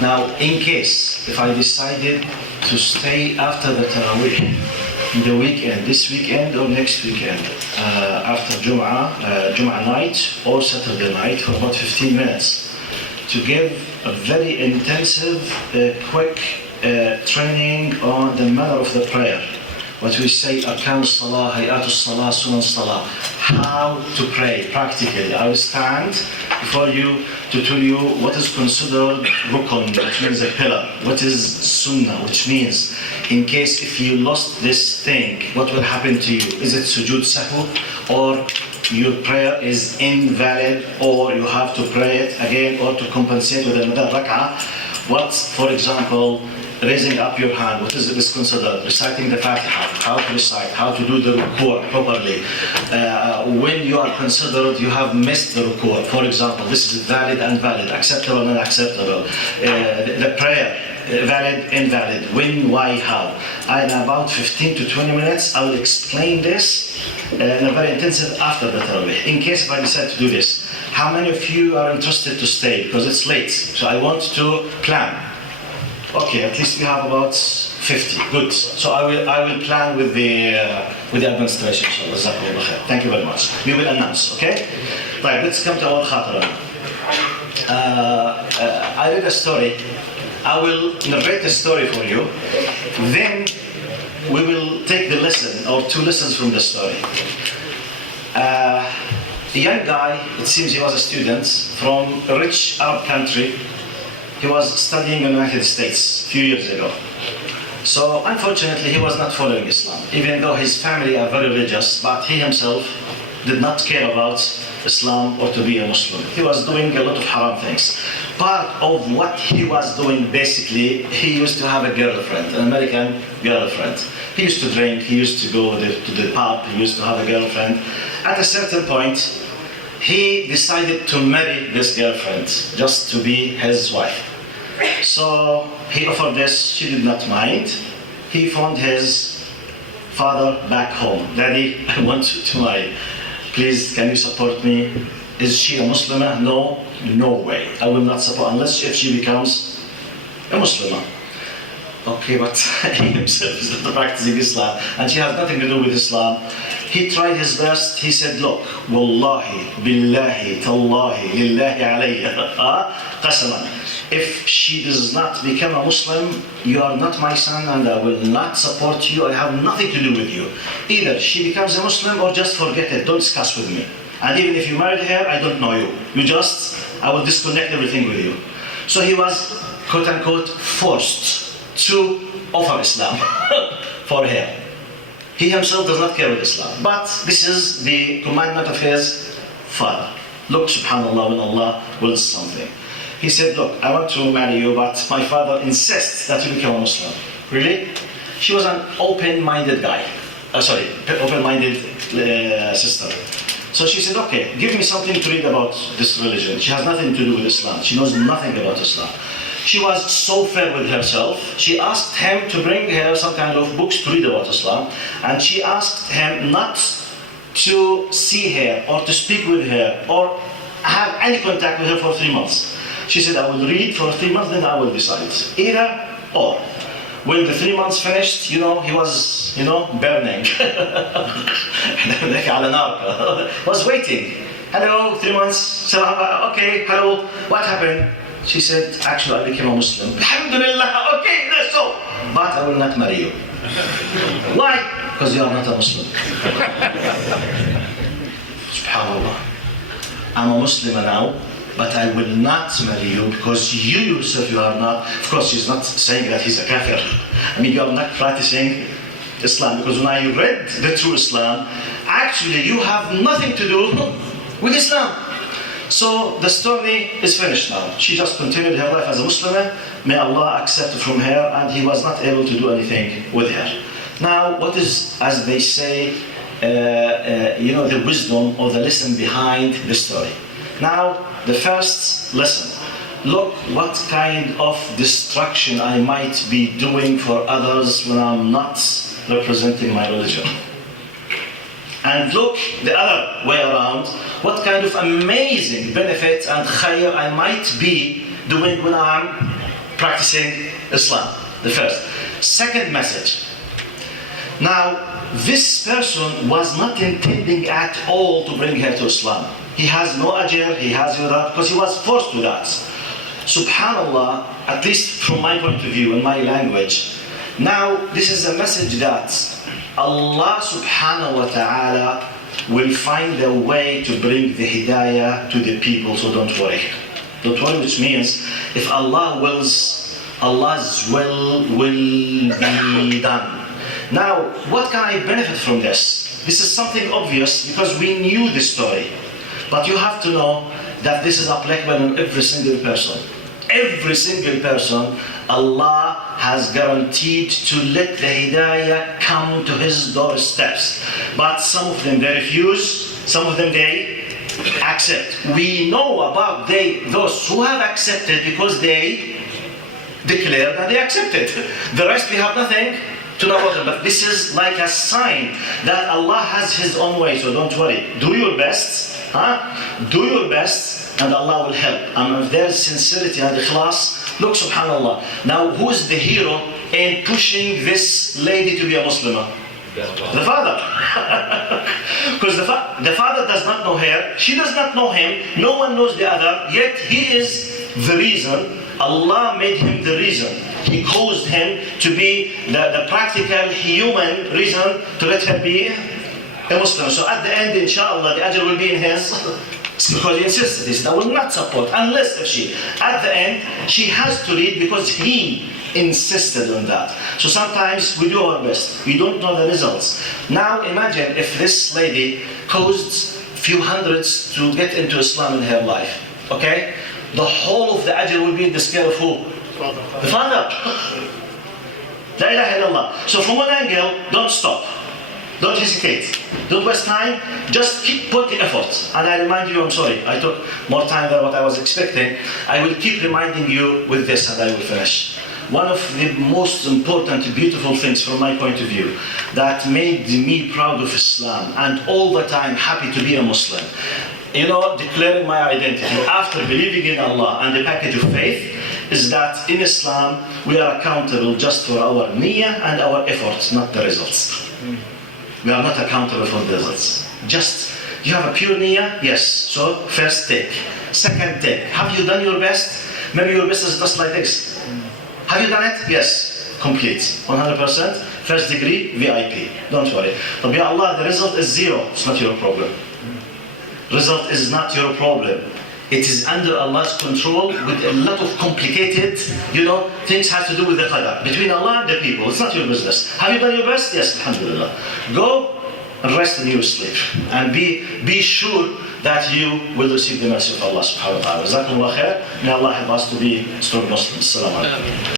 Now, in case, if I decided to stay after the Taraweeh, in the weekend, this weekend or next weekend, after Jum'ah night or Saturday night for about 15 minutes, to give a very intensive, quick training on the manner of the prayer. What we say, Arkan Salah, Hayat Salah, Sunan Salah, how to pray practically. I will stand before you to tell you what is considered rukun, which means a pillar, what is sunnah, which means in case if you lost this thing, what will happen to you? Is it sujood sahu, or your prayer is invalid, or you have to pray it again, or to compensate with another rak'ah? What, for example, raising up your hand, what is this considered? Reciting the Fatiha, how to recite, how to do the ruku' properly. When you are considered you have missed the ruku', for example, this is valid, invalid, acceptable, and unacceptable. The prayer, valid, invalid, when, why, how. In about 15 to 20 minutes, I will explain this in a very intensive after the Taraweeh. In case if I decide to do this, how many of you are interested to stay? Because it's late, so I want to plan. Okay, at least we have about 50. Good. So I will plan with the administration. Thank you very much. We will announce. Okay. Right. Let's come to our khatara. I read a story. I will narrate the story for you. Then we will take the lesson or two lessons from the story. A young guy. It seems he was a student from a rich Arab country. He was studying in the United States a few years ago. So unfortunately, he was not following Islam, even though his family are very religious, but he himself did not care about Islam or to be a Muslim. He was doing a lot of haram things. Part of what he was doing, basically, he used to have a girlfriend, an American girlfriend. He used to drink, he used to go to the pub, he used to have a girlfriend. At a certain point, he decided to marry this girlfriend, just to be his wife. So he offered this, she did not mind. He phoned his father back home. Daddy, I want to marry. Please, can you support me? Is she a Muslimah? No, no way. I will not support unless if she becomes a Muslimah. Okay, but he himself is not practicing Islam, and she has nothing to do with Islam. He tried his best. He said, look, Wallahi, Billahi, Tallahi, Lillahi alayya, qasaman. If she does not become a Muslim, you are not my son and I will not support you. I have nothing to do with you. Either she becomes a Muslim or just forget it. Don't discuss with me. And even if you married her, I don't know you. I will disconnect everything with you. So he was, quote unquote, forced to offer Islam for her. He himself does not care with Islam. But this is the commandment of his father. Look, subhanAllah, when Allah wills something. He said, look, I want to marry you, but my father insists that you become a Muslim. Really? She was an open-minded guy. Open-minded sister. So she said, okay, give me something to read about this religion. She has nothing to do with Islam. She knows nothing about Islam. She was so fair with herself. She asked him to bring her some kind of books to read about Islam. And she asked him not to see her or to speak with her or have any contact with her for 3 months. She said, I will read for 3 months, then I will decide. Either or. When the 3 months finished, he was, burning. Was waiting. Hello, 3 months. Okay, hello, what happened? She said, actually, I became a Muslim. Alhamdulillah, okay, that's so. But I will not marry you. Why? Because you are not a Muslim. SubhanAllah. I'm a Muslim now, but I will not marry you because you yourself, you are not. Of course, she's not saying that he's a kafir. I mean, you are not practicing Islam, because when I read the true Islam, actually, you have nothing to do with Islam. So the story is finished now. She just continued her life as a Muslim. May Allah accept it from her, and he was not able to do anything with her. Now, what is, as they say, the wisdom or the lesson behind the story? Now, the first lesson. Look what kind of destruction I might be doing for others when I'm not representing my religion. And look the other way around, what kind of amazing benefit and khayr I might be doing when I'm practicing Islam, the first. Second message. Now, this person was not intending at all to bring her to Islam. He has no ajr, he has no that, because he was forced to that. Subhanallah, at least from my point of view, in my language. Now, this is a message that Allah subhanahu wa ta'ala will find a way to bring the hidayah to the people, so don't worry. Don't worry, which means if Allah wills, Allah's will be done. Now, what can I benefit from this? This is something obvious because we knew this story. But you have to know that this is applicable in every single person. Every single person, Allah has guaranteed to let the hidayah come to his doorsteps. But some of them they refuse, some of them they accept. We know about those who have accepted because they declared that they accepted. The rest we have nothing to know about them. But this is like a sign that Allah has His own way, so don't worry. Do your best, do your best, and Allah will help. And if there is sincerity and ikhlas, look, subhanallah. Now, who is the hero in pushing this lady to be a Muslimah? The father. Because the father does not know her, she does not know him, no one knows the other, yet he is the reason. Allah made him the reason. He caused him to be the practical human reason to let her be a Muslim. So at the end, inshallah, the ajr will be in his, because he insisted. He said, I will not support unless if she, at the end, she has to read because he insisted on that. So sometimes we do our best. We don't know the results. Now imagine if this lady caused few hundreds to get into Islam in her life. Okay? The whole of the ajr will be in the scale of who? The father. La ilaha illallah. So from one angle, don't stop. Don't hesitate. Don't waste time. Just put the effort. And I remind you, I'm sorry, I took more time than what I was expecting. I will keep reminding you with this and I will finish. One of the most important, beautiful things from my point of view that made me proud of Islam and all the time happy to be a Muslim, declaring my identity after believing in Allah and the package of faith, is that in Islam we are accountable just for our niyyah and our efforts, not the results. We are not accountable for the results. Just, you have a pure niyyah? Yes. So first take. Second take. Have you done your best? Maybe your best is just like this. Have you done it? Yes. Complete. 100%. First degree, VIP. Don't worry. But by Allah, the result is zero. It's not your problem. Result is not your problem. It is under Allah's control with a lot of complicated, things has to do with the qadar. Between Allah and the people. It's not your business. Have you done your best? Yes, alhamdulillah. Go and rest in your sleep. And be sure that you will receive the mercy of Allah subhanahu wa ta'ala. Jazakumullah khair. May Allah help us to be strong Muslims. Assalamu alaikum.